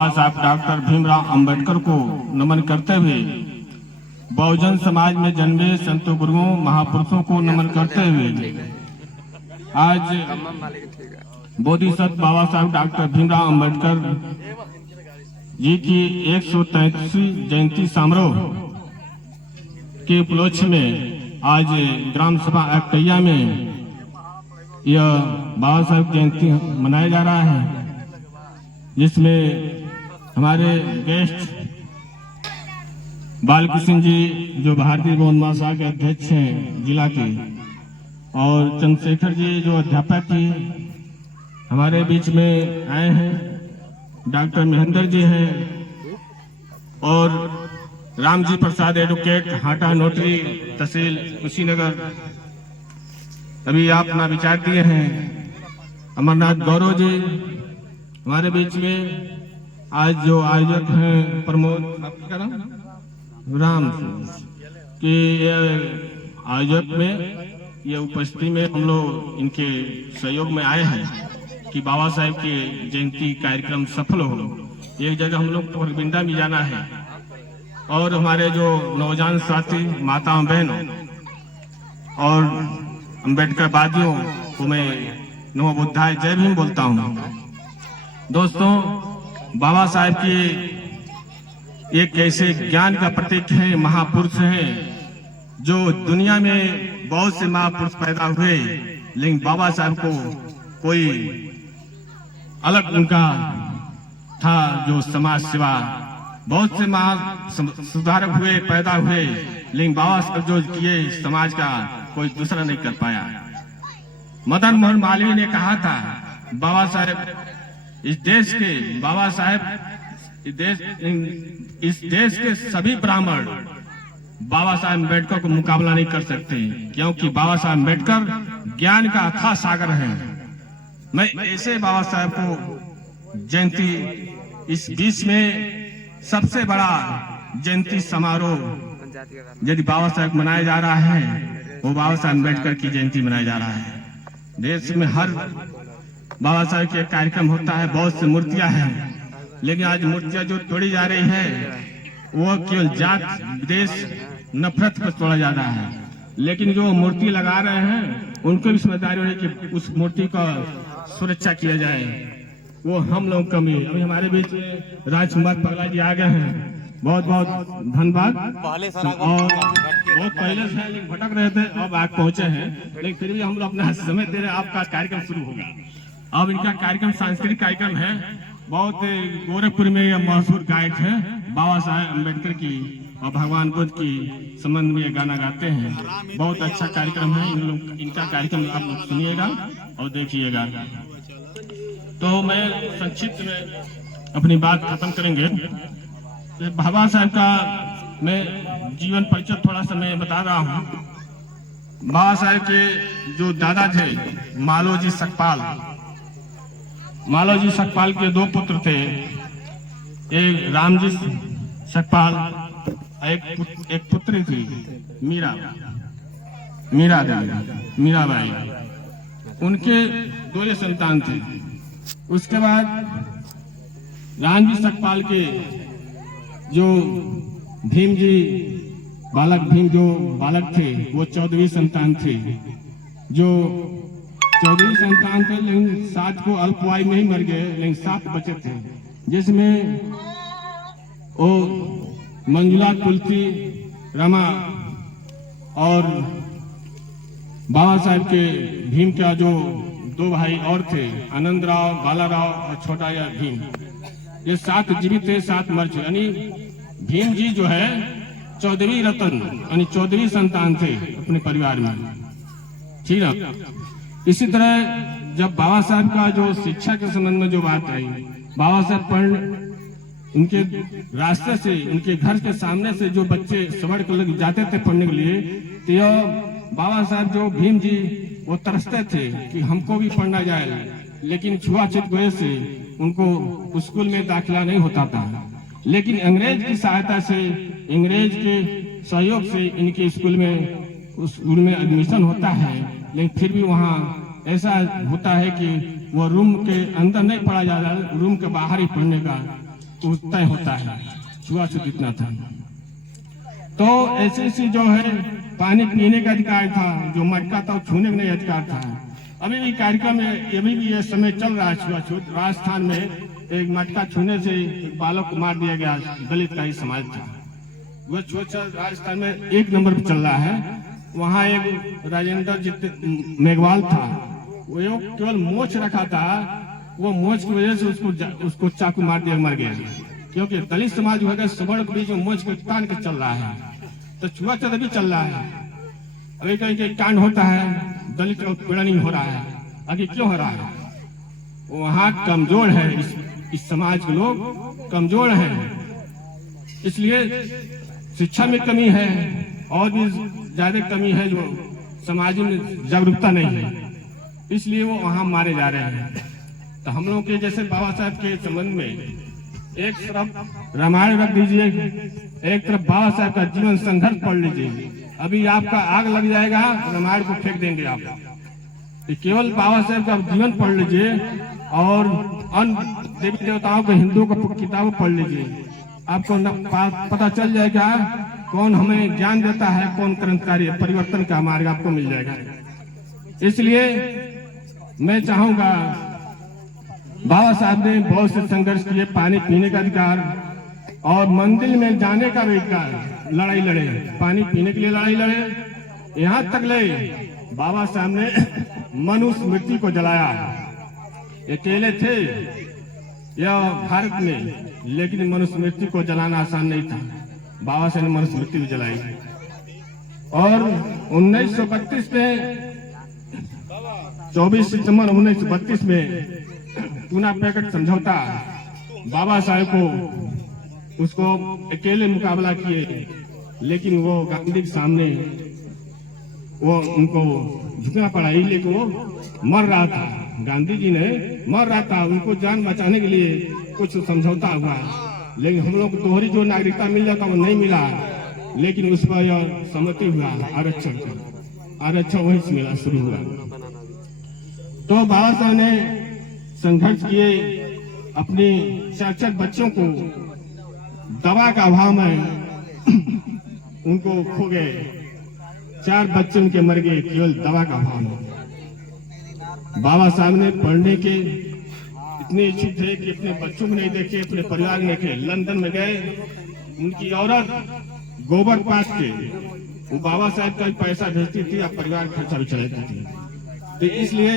साहब डॉक्टर भीमराव अंबेडकर को नमन करते हुए बहुजन समाज में जन्मे संतों गुरुओं महापुरुषों को नमन करते हुए आज बोधिसत्व बाबा साहब डॉक्टर भीमराव अंबेडकर जी की 133वीं जयंती समारोह के उपलक्ष्य में आज ग्राम सभा अकटैया में यह बाबा साहब जयंती मनाया जा रहा है, जिसमें हमारे गेस्ट बालकृष्ण जी जो भारतीय भवन महासभा के अध्यक्ष हैं जिला के, और चंद्रशेखर जी जो अध्यापक जी हमारे बीच में आए हैं, डॉक्टर महेंद्र जी हैं, और रामजी प्रसाद एडवोकेट हाटा नोटरी तहसील कुशीनगर अभी आप अपना विचार दिए हैं। अमरनाथ गौरव जी हमारे बीच में आज जो आयोजक हैं प्रमोद आपका नाम राम के आयोजक में ये उपस्थिति में हम लोग इनके सहयोग में आए हैं कि बाबा साहेब के जयंती कार्यक्रम सफल हो। एक जगह हम लोग पोरबिंदा भी जाना है, और हमारे जो नौजवान साथी माताओं बहनों और अम्बेडकर वादियों को मैं नमो बुद्धाय जय भीम बोलता हूँ। दोस्तों, बाबा साहेब की एक ऐसे ज्ञान का प्रतीक है, महापुरुष है, जो दुनिया में बहुत से महापुरुष पैदा हुए, लेकिन बाबा साहेब को कोई अलग उनका था जो समाज सेवा, बहुत से महा सुधारक हुए पैदा हुए, लेकिन बाबा साहब जो किए समाज का कोई दूसरा नहीं कर पाया। मदन मोहन मालवीय ने कहा था बाबा साहेब इस देश के बाबा साहेब इस देश के सभी ब्राह्मण बाबा साहेब अम्बेडकर को मुकाबला नहीं कर सकते, क्योंकि बाबा साहेब अम्बेडकर ज्ञान का अथाह सागर है। मैं ऐसे बाबा साहेब को जयंती इस बीच में सबसे बड़ा जयंती समारोह यदि बाबा साहेब मनाया जा रहा है, वो बाबा साहेब अम्बेडकर की जयंती मनाया जा रहा है। देश में हर बाबा साहेब के कार्यक्रम होता है, बहुत सी मूर्तियां हैं, लेकिन आज मूर्तियां जो तोड़ी जा रही है वो केवल जात विदेश नफरत पर तोड़ा जा रहा है, लेकिन जो मूर्ति लगा रहे हैं उनको भी समझदारी है कि उस मूर्ति का सुरक्षा किया जाए। वो हम लोग कमी। अभी हमारे बीच राजकुमार पगला जी आ गए हैं, बहुत बहुत धन्यवाद। और बहुत पहले से लेकिन भटक रहे थे, अब आज पहुंचे हैं, लेकिन फिर भी हम लोग अपना समय दे रहे। आपका कार्यक्रम शुरू होगा। अब इनका कार्यक्रम सांस्कृतिक कार्यक्रम है। बहुत गोरखपुर में यह मशहूर गायक है, बाबा साहेब अम्बेडकर की और भगवान बुद्ध की संबंध में ये गाना गाते हैं। बहुत अच्छा कार्यक्रम है। इनका कार्यक्रम आप लोग सुनिएगा और देखिएगा। तो मैं संक्षिप्त में अपनी बात खत्म करेंगे। बाबा साहब का मैं जीवन परिचय थोड़ा सा मैं बता रहा हूँ। बाबा साहेब के जो दादा थे मालोजी सकपाल, मालोजी सकपाल के दो पुत्र थे, एक रामजी सकपाल, एक पुत्री थी मीराबाई। उनके दो ये संतान थे। उसके बाद रामजी सकपाल के जो भीम जी भीम जो बालक थे वो 14वीं संतान थे, जो 14वीं संतान थे, लेकिन 7 को अल्पवायु में ही मर गए, लेकिन 7 बचे थे, जिसमें वो मंजुला, तुलसी, रमा और बाबा साहेब के भीम का जो 2 भाई और थे, आनंद राव, बालाराव और छोटा या भीम, ये 7 जीवित थे, 7 मर चुके। यानी भीम जी जो है 14वीं रत्न यानी 14वीं संतान थे अपने परिवार में, ठीक है। इसी तरह जब बाबा साहब का जो शिक्षा के संबंध में जो बात आई, बाबा साहब पढ़ उनके रास्ते से, उनके घर के सामने से जो बच्चे सड़क पर जाते थे पढ़ने के लिए, तो यह बाबा साहब जो भीम जी वो तरसते थे कि हमको भी पढ़ना जाए, लेकिन छुआछूत की वजह से उनको स्कूल में दाखिला नहीं होता था। लेकिन अंग्रेज की सहायता से, अंग्रेज के सहयोग से इनके स्कूल में एडमिशन होता है, लेकिन फिर भी वहाँ ऐसा होता है कि वो रूम के अंदर नहीं पढ़ा जा रहा, रूम के बाहर ही पढ़ने का तय होता है, छुआछूत इतना था। तो ऐसे ऐसी जो है पानी पीने का अधिकार था, जो मटका था छूने का नहीं अधिकार था। अभी भी कार्यक्रम में अभी भी यह समय चल रहा है छुआछूत। राजस्थान में एक मटका छूने से एक बालक को मार दिया गया, दलित का ही समाज था। वह छुआछूत राजस्थान में 1 नंबर पर चल रहा है। वहाँ एक राजेंद्र जीत मेघवाल था, वो केवल मोछ रखा था, वो मोछ की वजह से उसको चाकू मार दिया, मर गया। क्योंकि दलित समाज वगैरह सवर्ण के बीच में मोछ को तान के चल रहा है, तो छुआछूत अभी चल रहा है। अभी कहीं कहीं कांड होता है, दलित का उत्पीड़न नहीं हो रहा है। आगे क्यों हो रहा है? वहाँ कमजोर है, इस समाज के लोग कमजोर हैं, इसलिए शिक्षा में कमी है और भी ज्यादा कमी है, जो समाज में जागरूकता नहीं है, इसलिए वो वहां मारे जा रहे हैं। तो हम लोग के जैसे बाबा साहब के संबंध में एक तरफ रामायण रख दीजिए, एक तरफ बाबा साहब का जीवन संघर्ष पढ़ लीजिए। अभी आपका आग लग जाएगा, रामायण को फेंक देंगे आप। तो केवल बाबा साहब का जीवन पढ़ लीजिए और अन्य देवी देवताओं के हिंदुओं का किताब पढ़ लीजिए, आपको पता चल जाएगा कौन हमें ज्ञान देता है, कौन क्रांतिकारी है। परिवर्तन का मार्ग आपको मिल जाएगा। इसलिए मैं चाहूंगा, बाबा साहब ने बहुत से संघर्ष किए, पानी पीने का अधिकार और मंदिर में जाने का भी अधिकार, लड़ाई लड़े, पानी पीने के लिए लड़ाई लड़े। यहाँ तक ले बाबा साहब ने मनुस्मृति को जलाया। अकेले थे यह भारत में, लेकिन मनुस्मृति को जलाना आसान नहीं था। बाबा साहब ने मनुस्मृति भी जलाई और 1932 में 24 सितंबर 1932 में पूना पैकेट समझौता, बाबा साहब को उसको अकेले मुकाबला किए, लेकिन वो गांधी के सामने वो उनको झुकना पड़ा, लेकिन वो मर रहा था। गांधी जी ने मर रहा था, उनको जान बचाने के लिए कुछ समझौता हुआ, लेकिन हम लोग को दोहरी जो नागरिकता मिल जाता वो नहीं मिला, लेकिन उस पर यह सहमति हुआ आरक्षण वहीं से मिला शुरू हुआ। तो बाबा साहब ने संघर्ष किए, अपने 4 बच्चों को दवा का अभाव में उनको खो गए। 4 बच्चे उनके मर गए केवल दवा का अभाव में। बाबा साहब ने पढ़ने के इतने इच्छुक थे कि अपने बच्चों को नहीं देखे, अपने परिवार में देखे। लंदन में गए, उनकी औरत गोबर पास के वो बाबा साहब का पैसा भेजती थी और परिवार खर्चा भी चलाती थी। तो इसलिए